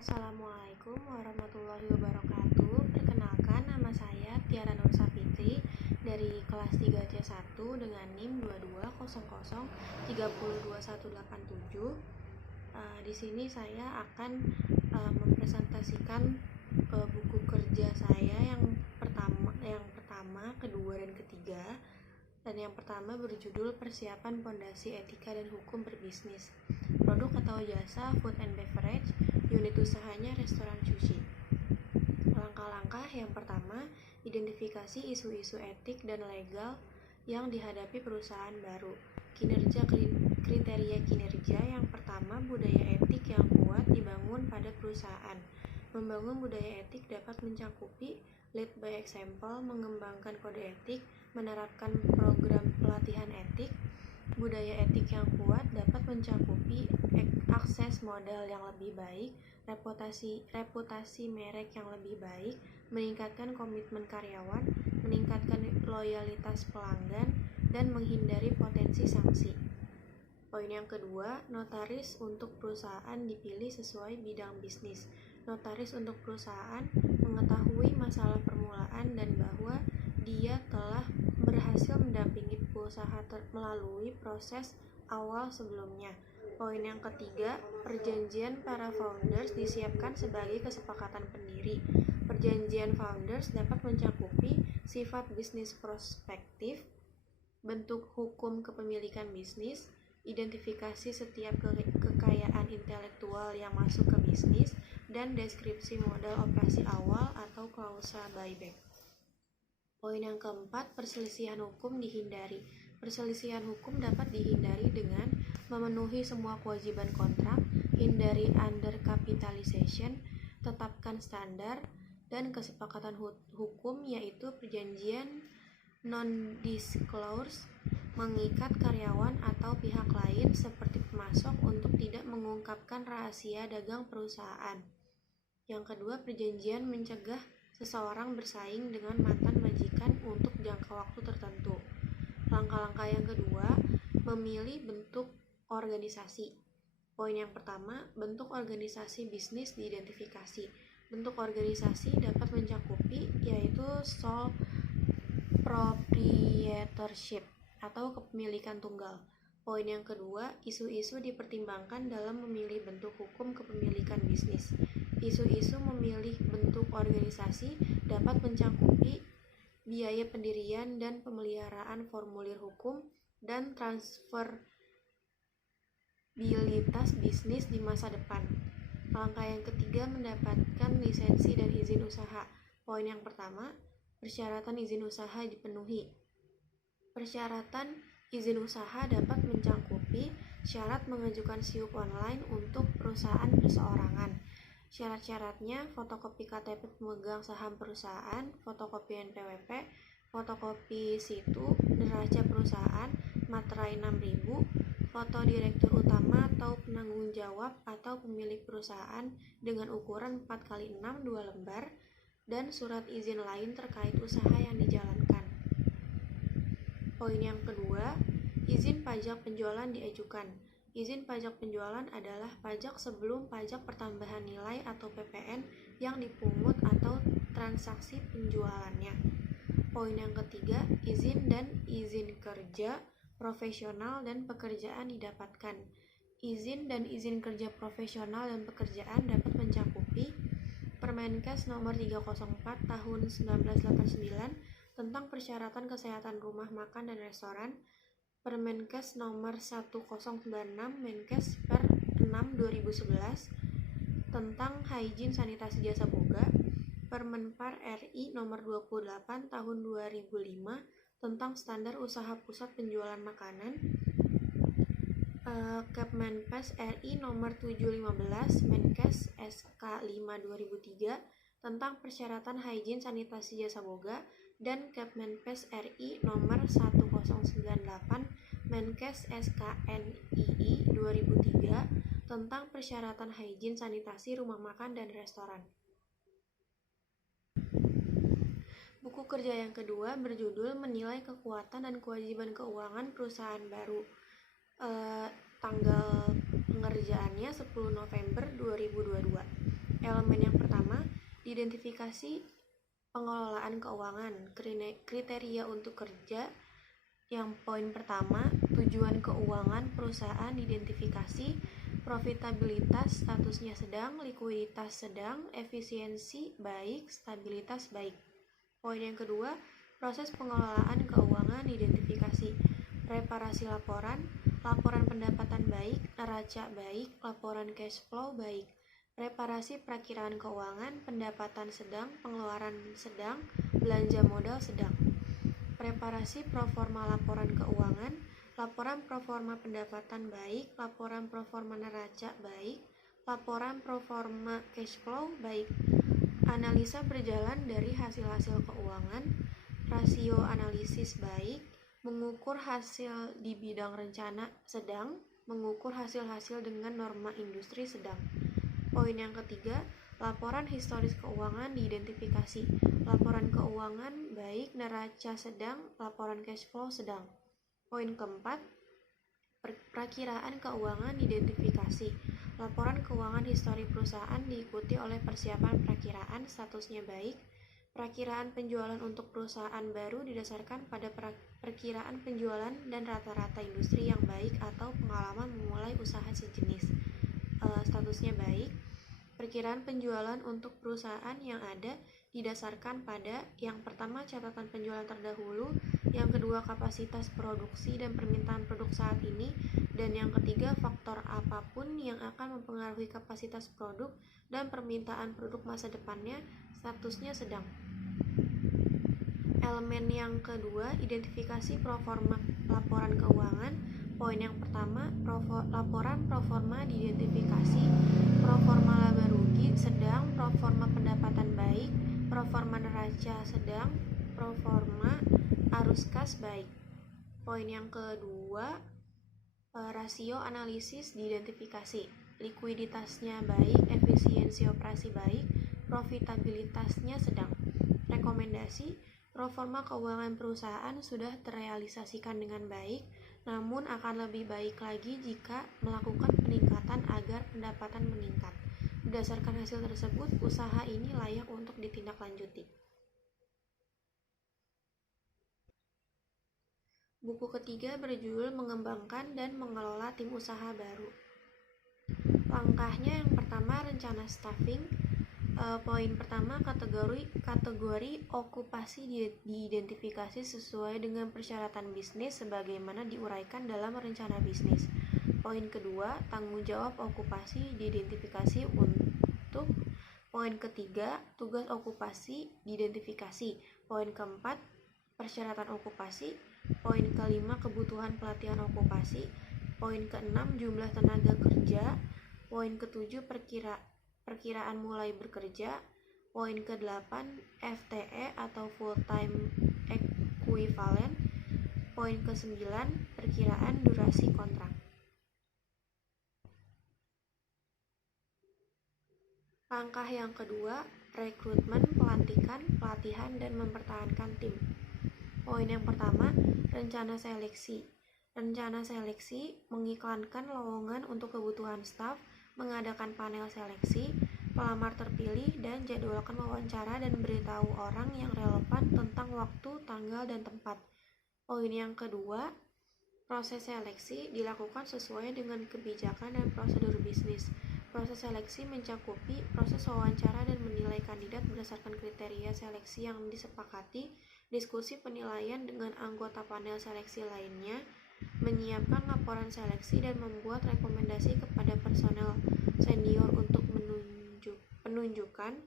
Assalamualaikum warahmatullahi wabarakatuh. Perkenalkan, nama saya Tiara Nur Safitri dari kelas 3C1 dengan NIM 2200302187. Di sini saya akan mempresentasikan buku kerja saya yang pertama, kedua, dan ketiga. Dan yang pertama berjudul Persiapan Pondasi Etika dan Hukum Berbisnis. Produk atau jasa food and beverage, unit usahanya restoran sushi. Langkah-langkah yang pertama, identifikasi isu-isu etik dan legal yang dihadapi perusahaan baru. Kriteria kinerja yang pertama, budaya etik yang kuat dibangun pada perusahaan. Membangun budaya etik dapat mencakupi lead by example, mengembangkan kode etik, menerapkan program pelatihan etik. Budaya etik yang kuat dapat mencakupi akses modal yang lebih baik, reputasi merek yang lebih baik, meningkatkan komitmen karyawan, meningkatkan loyalitas pelanggan, dan menghindari potensi sanksi. Poin yang kedua, notaris untuk perusahaan dipilih sesuai bidang bisnis. Notaris untuk perusahaan mengetahui masalah permulaan dan bahwa dia telah berhasil mendampingi usaha melalui proses awal sebelumnya. Poin yang ketiga, perjanjian para founders disiapkan sebagai kesepakatan pendiri. Perjanjian founders dapat mencakupi sifat bisnis prospektif, bentuk hukum kepemilikan bisnis, identifikasi setiap kekayaan intelektual yang masuk ke bisnis, dan deskripsi modal operasi awal atau klausa buyback. Poin yang keempat, perselisihan hukum dihindari. Perselisihan hukum dapat dihindari dengan memenuhi semua kewajiban kontrak, hindari undercapitalization, tetapkan standar dan kesepakatan hukum yaitu perjanjian non-disclosure, mengikat karyawan atau pihak lain seperti pemasok untuk tidak mengungkapkan rahasia dagang perusahaan. Yang kedua, perjanjian mencegah seseorang bersaing dengan mantan majikan untuk jangka waktu tertentu. Langkah-langkah yang kedua, memilih bentuk organisasi. Poin yang pertama, bentuk organisasi bisnis diidentifikasi. Bentuk organisasi dapat mencakupi yaitu sole proprietorship atau kepemilikan tunggal. Poin yang kedua, isu-isu dipertimbangkan dalam memilih bentuk hukum kepemilikan bisnis. Isu-isu memilih bentuk organisasi dapat mencakupi biaya pendirian dan pemeliharaan formulir hukum dan transferabilitas bisnis di masa depan. Langkah yang ketiga, mendapatkan lisensi dan izin usaha. Poin yang pertama, persyaratan izin usaha dipenuhi. Persyaratan izin usaha dapat mencakupi syarat mengajukan SIUP online untuk perusahaan perseorangan. Syarat-syaratnya, fotokopi KTP pemegang saham perusahaan, fotokopi NPWP, fotokopi situ, neraca perusahaan, materai 6000, foto direktur utama atau penanggung jawab atau pemilik perusahaan dengan ukuran 4x6 2 lembar, dan surat izin lain terkait usaha yang dijalankan. Poin yang kedua, izin pajak penjualan diajukan. Izin pajak penjualan adalah pajak sebelum pajak pertambahan nilai atau PPN yang dipungut atau transaksi penjualannya. Poin yang ketiga, izin dan izin kerja profesional dan pekerjaan didapatkan. Izin dan izin kerja profesional dan pekerjaan dapat mencakupi Permenkes nomor 304 tahun 1989 tentang persyaratan kesehatan rumah makan dan restoran, Permenkes nomor 1096 Menkes per 6 2011 tentang hygiene sanitasi jasa boga, Permenpar RI nomor 28 tahun 2005 tentang standar usaha pusat penjualan makanan, Kepmenpes RI nomor 715 Menkes SK 5 2003 tentang persyaratan hygiene sanitasi jasa boga, dan Kepmenpes RI nomor 1098 Menkes SKNII 2003 tentang persyaratan hygiene sanitasi rumah makan dan restoran. Buku kerja yang kedua berjudul Menilai Kekuatan dan Kewajiban Keuangan Perusahaan Baru. Tanggal pengerjaannya 10 November 2022. Identifikasi pengelolaan keuangan, kriteria untuk kerja. Yang poin pertama, tujuan keuangan perusahaan diidentifikasi, profitabilitas statusnya sedang, likuiditas sedang, efisiensi baik, stabilitas baik. Poin yang kedua, proses pengelolaan keuangan diidentifikasi, reparasi laporan, laporan pendapatan baik, neraca baik, laporan cash flow baik, reparasi perakiraan keuangan, pendapatan sedang, pengeluaran sedang, belanja modal sedang. Preparasi proforma laporan keuangan, laporan proforma pendapatan baik, laporan proforma neraca baik, laporan proforma cash flow baik. Analisa berjalan dari hasil-hasil keuangan, rasio analisis baik, mengukur hasil di bidang rencana sedang, mengukur hasil-hasil dengan norma industri sedang. Poin yang ketiga, laporan historis keuangan diidentifikasi, laporan keuangan baik, neraca sedang, laporan cash flow sedang. Poin keempat, perakiraan keuangan diidentifikasi, laporan keuangan histori perusahaan diikuti oleh persiapan perakiraan statusnya baik, perakiraan penjualan untuk perusahaan baru didasarkan pada perkiraan penjualan dan rata-rata industri yang baik atau pengalaman memulai usaha sejenis, statusnya baik. Perkiraan penjualan untuk perusahaan yang ada didasarkan pada yang pertama catatan penjualan terdahulu, yang kedua kapasitas produksi dan permintaan produk saat ini, dan yang ketiga faktor apapun yang akan mempengaruhi kapasitas produk dan permintaan produk masa depannya, statusnya sedang. Elemen yang kedua, identifikasi proforma laporan keuangan. Poin yang pertama, laporan proforma diidentifikasi, proforma laba rugi sedang, proforma pendapatan baik, proforma neraca sedang, proforma arus kas baik. Poin yang kedua, rasio analisis diidentifikasi, likuiditasnya baik, efisiensi operasi baik, profitabilitasnya sedang. Rekomendasi, proforma keuangan perusahaan sudah terrealisasikan dengan baik, namun akan lebih baik lagi jika melakukan peningkatan agar pendapatan meningkat. Berdasarkan hasil tersebut, usaha ini layak untuk ditindaklanjuti. Buku ketiga berjudul Mengembangkan dan Mengelola Tim Usaha Baru. Langkahnya yang pertama, rencana staffing. Poin pertama, kategori okupasi diidentifikasi sesuai dengan persyaratan bisnis sebagaimana diuraikan dalam rencana bisnis. Poin kedua, tanggung jawab okupasi diidentifikasi untuk. Poin ketiga, tugas okupasi diidentifikasi. Poin keempat, persyaratan okupasi. Poin kelima, kebutuhan pelatihan okupasi. Poin keenam, jumlah tenaga kerja. Poin ketujuh, perkiraan mulai bekerja. Poin ke-8, FTE atau full time equivalent. Poin ke-9, perkiraan durasi kontrak. Langkah yang kedua, rekrutmen, pelantikan, pelatihan, dan mempertahankan tim. Poin yang pertama, rencana seleksi. Rencana seleksi mengiklankan lowongan untuk kebutuhan staf, mengadakan panel seleksi, pelamar terpilih, dan jadwalkan wawancara dan beritahu orang yang relevan tentang waktu, tanggal, dan tempat. Poin yang kedua, proses seleksi dilakukan sesuai dengan kebijakan dan prosedur bisnis. Proses seleksi mencakupi proses wawancara dan menilai kandidat berdasarkan kriteria seleksi yang disepakati, diskusi penilaian dengan anggota panel seleksi lainnya, menyiapkan laporan seleksi dan membuat rekomendasi kepada personel senior untuk penunjukan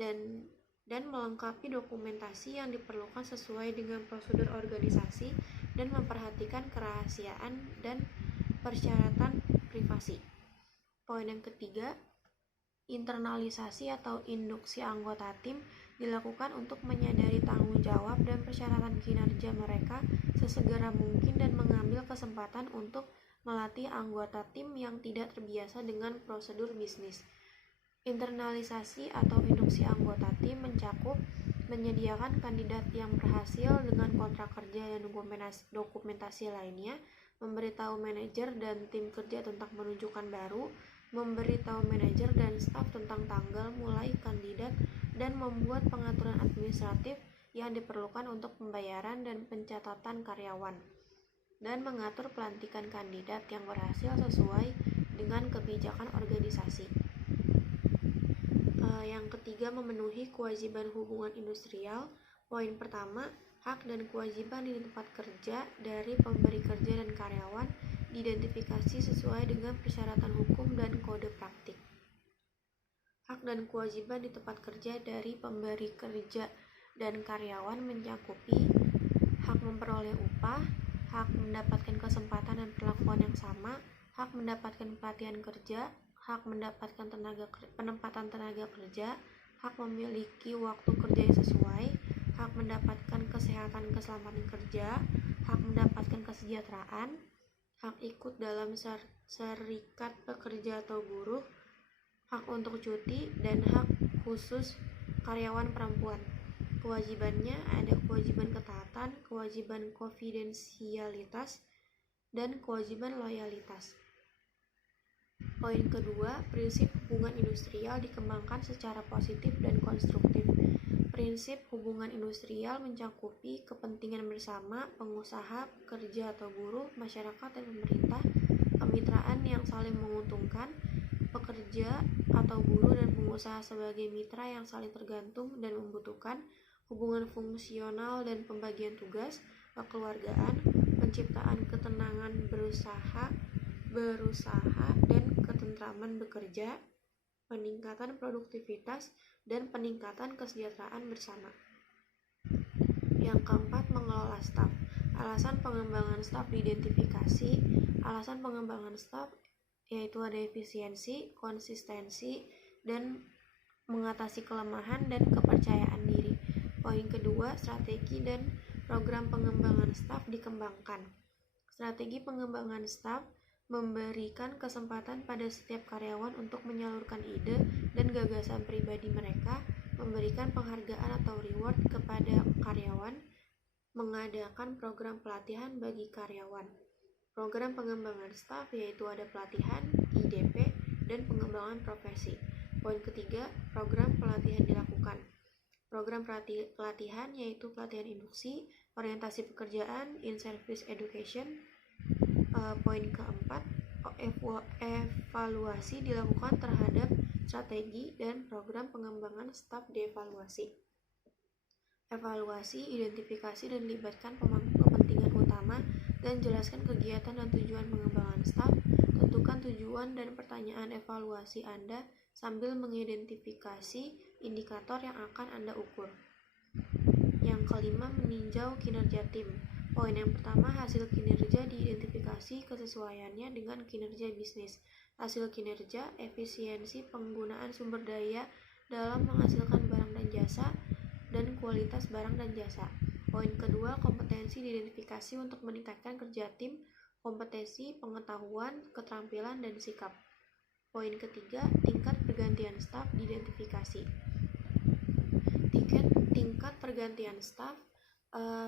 dan melengkapi dokumentasi yang diperlukan sesuai dengan prosedur organisasi dan memperhatikan kerahasiaan dan persyaratan privasi. Poin yang ketiga, internalisasi atau induksi anggota tim dilakukan untuk menyadari tanggung jawab dan persyaratan kinerja mereka sesegera mungkin dan mengambil kesempatan untuk melatih anggota tim yang tidak terbiasa dengan prosedur bisnis. Internalisasi atau induksi anggota tim mencakup menyediakan kandidat yang berhasil dengan kontrak kerja dan dokumentasi lainnya, memberitahu manajer dan tim kerja tentang penunjukan baru, memberitahu manajer dan staf tentang tanggal mulai kandidat dan membuat pengaturan administratif yang diperlukan untuk pembayaran dan pencatatan karyawan, dan mengatur pelantikan kandidat yang berhasil sesuai dengan kebijakan organisasi. Yang ketiga, memenuhi kewajiban hubungan industrial. Poin pertama, hak dan kewajiban di tempat kerja dari pemberi kerja dan karyawan diidentifikasi sesuai dengan persyaratan hukum dan kode praktik. Hak dan kewajiban di tempat kerja dari pemberi kerja dan karyawan mencakupi hak memperoleh upah, hak mendapatkan kesempatan dan perlakuan yang sama, hak mendapatkan pelatihan kerja, hak mendapatkan penempatan tenaga kerja, hak memiliki waktu kerja yang sesuai, hak mendapatkan kesehatan keselamatan kerja, hak mendapatkan kesejahteraan, hak ikut dalam serikat pekerja atau buruh, hak untuk cuti, dan hak khusus karyawan perempuan. Kewajibannya ada kewajiban ketaatan, kewajiban konfidensialitas, dan kewajiban loyalitas. Poin kedua, prinsip hubungan industrial dikembangkan secara positif dan konstruktif. Prinsip hubungan industrial mencakupi kepentingan bersama pengusaha, pekerja atau buruh, masyarakat, dan pemerintah, kemitraan yang saling menguntungkan, pekerja atau buruh dan pengusaha sebagai mitra yang saling tergantung dan membutuhkan, hubungan fungsional dan pembagian tugas, kekeluargaan, penciptaan ketenangan berusaha dan ketentraman bekerja, peningkatan produktivitas, dan peningkatan kesejahteraan bersama. Yang keempat, mengelola staf. Alasan pengembangan staf diidentifikasi. Alasan pengembangan staf yaitu ada efisiensi, konsistensi, dan mengatasi kelemahan dan kepercayaan diri. Poin kedua, strategi dan program pengembangan staf dikembangkan. Strategi pengembangan staf memberikan kesempatan pada setiap karyawan untuk menyalurkan ide dan gagasan pribadi mereka, memberikan penghargaan atau reward kepada karyawan, mengadakan program pelatihan bagi karyawan. Program pengembangan staf yaitu ada pelatihan, IDP, dan pengembangan profesi. Poin ketiga, program pelatihan dilakukan. Program pelatihan yaitu pelatihan induksi, orientasi pekerjaan, in-service education. Poin keempat, evaluasi dilakukan terhadap strategi dan program pengembangan staf dievaluasi. Evaluasi, identifikasi dan libatkan kepentingan utama dan jelaskan kegiatan dan tujuan pengembangan staf. Tentukan tujuan dan pertanyaan evaluasi Anda sambil mengidentifikasi indikator yang akan Anda ukur. Yang kelima, meninjau kinerja tim. Poin yang pertama, hasil kinerja diidentifikasi kesesuaiannya dengan kinerja bisnis. Hasil kinerja, efisiensi penggunaan sumber daya dalam menghasilkan barang dan jasa, dan kualitas barang dan jasa. Poin kedua, kompetensi diidentifikasi untuk meningkatkan kerja tim, kompetensi, pengetahuan, keterampilan, dan sikap. Poin ketiga, tingkat pergantian staf diidentifikasi. Tingkat pergantian staf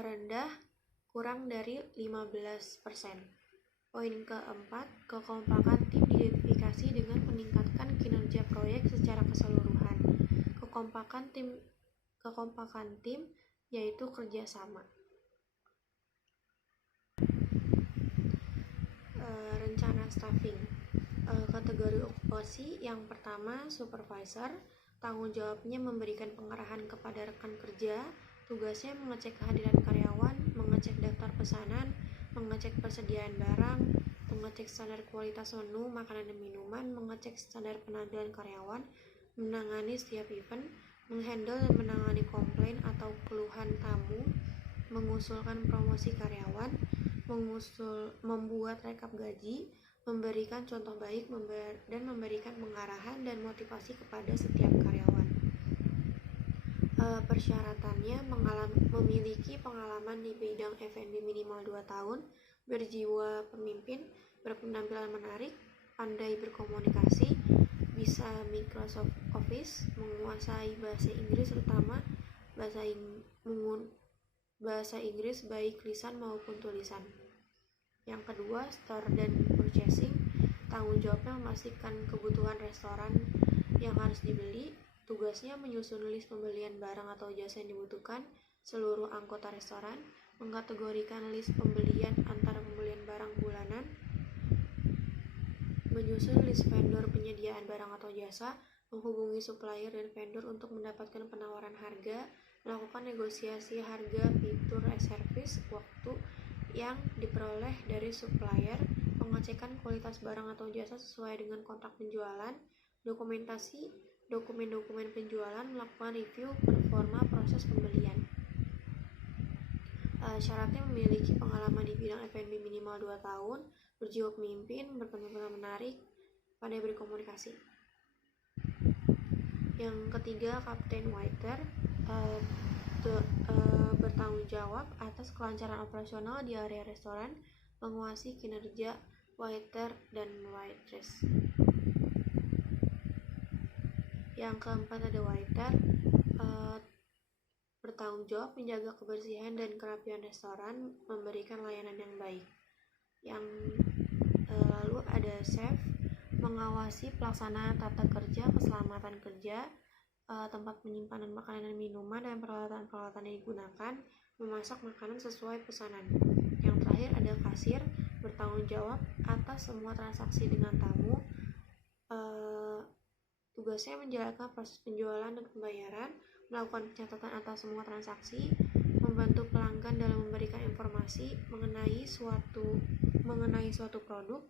rendah, kurang dari 15%. Poin keempat, kekompakan tim diidentifikasi dengan meningkatkan kinerja proyek secara keseluruhan. Kekompakan tim yaitu kerjasama. Rencana staffing. Kategori okupasi yang pertama, supervisor. Tanggung jawabnya memberikan pengarahan kepada rekan kerja. Tugasnya mengecek kehadiran karyawan, mengecek daftar pesanan, mengecek persediaan barang, mengecek standar kualitas menu, makanan dan minuman, mengecek standar penampilan karyawan, menangani setiap event, menghandle dan menangani komplain atau keluhan tamu, mengusulkan promosi karyawan, membuat rekap gaji, memberikan contoh baik, dan memberikan pengarahan dan motivasi kepada setiap karyawan. Persyaratannya memiliki pengalaman di bidang F&B minimal 2 tahun, berjiwa pemimpin, berpenampilan menarik, pandai berkomunikasi, bisa Microsoft Office, menguasai bahasa Inggris terutama bahasa Inggris baik lisan maupun tulisan. Yang kedua, store dan purchasing. Tanggung jawabnya memastikan kebutuhan restoran yang harus dibeli, Tugasnya menyusun list pembelian barang atau jasa yang dibutuhkan seluruh anggota restoran, mengkategorikan list pembelian antara pembelian barang bulanan, menyusun list vendor penyediaan barang atau jasa, menghubungi supplier dan vendor untuk mendapatkan penawaran harga, melakukan negosiasi harga fitur service waktu yang diperoleh dari supplier, pengecekan kualitas barang atau jasa sesuai dengan kontrak penjualan, dokumentasi dokumen-dokumen penjualan, melakukan review performa proses pembelian. Syaratnya memiliki pengalaman di bidang F&B minimal 2 tahun, berjiwa pemimpin, berpenampilan menarik, pandai berkomunikasi. Yang ketiga, Kapten Waiter, bertanggung jawab atas kelancaran operasional di area restoran, menguasai kinerja waiter dan waitress. Yang keempat ada waiter, bertanggung jawab menjaga kebersihan dan kerapian restoran, memberikan layanan yang baik. Yang lalu ada chef, mengawasi pelaksanaan tata kerja, keselamatan kerja, tempat penyimpanan makanan dan minuman dan peralatan-peralatan yang digunakan, memasak makanan sesuai pesanan. Yang terakhir ada kasir, bertanggung jawab atas semua transaksi dengan tamu. Tugasnya menjalankan proses penjualan dan pembayaran, melakukan pencatatan atas semua transaksi, membantu pelanggan dalam memberikan informasi mengenai suatu produk,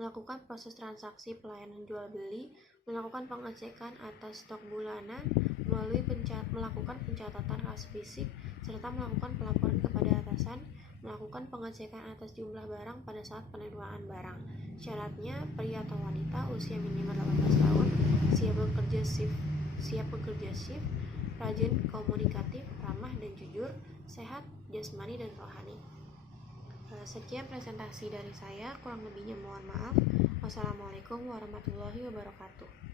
melakukan proses transaksi pelayanan jual beli, melakukan pengecekan atas stok bulanan, melakukan pencatatan kas fisik, serta melakukan pelaporan kepada atasan, melakukan pengecekan atas jumlah barang pada saat penerimaan barang. Syaratnya, pria atau wanita usia minimal 18 tahun, siap bekerja shift, rajin komunikatif, ramah dan jujur, sehat jasmani dan rohani. Sekian presentasi dari saya, kurang lebihnya mohon maaf. Wassalamualaikum warahmatullahi wabarakatuh.